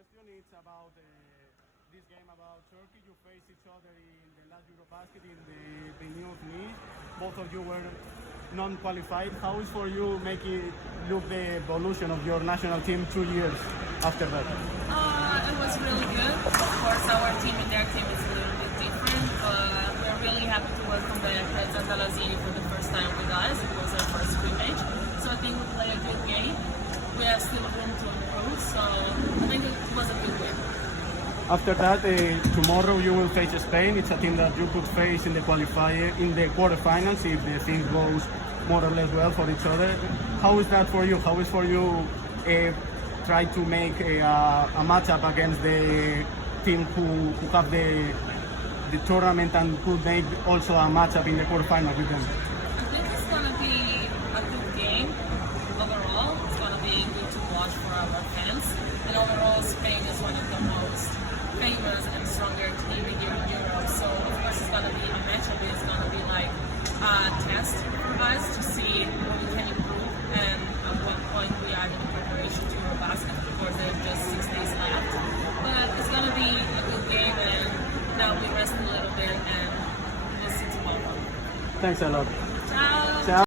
question is about this game about Turkey. You face each other in the last Eurobasket in the venue of Nice. Both of you were non-qualified. How is for you making look the evolution of your national team 2 years after that? It was really good. Of course, our team and their team is a little bit different, but we're really happy to welcome the President Alazzini for the first time with us. It was our first scrimmage, so I think we played a good game. We have still room to improve, so I think it was a good win. After that, tomorrow you will face Spain. It's a team that you could face in the qualifier, in the quarterfinals if the thing goes more or less well for each other. How is that for you? How is for you try to make a matchup against the team who have the tournament and could make also a matchup in the quarterfinal with them? I think it's going to be a good game overall. It's going to be good to watch for our fans. And overall, Spain is one of the most famous and stronger team here in Europe. So of course it's going to be a matchup. It's going to be like a test for us to see what we can improve and at what point we are in the preparation to Eurobasket because there's just 6 days left. But it's going to be a good game and now we rest a little bit and we'll see tomorrow. Thanks a lot.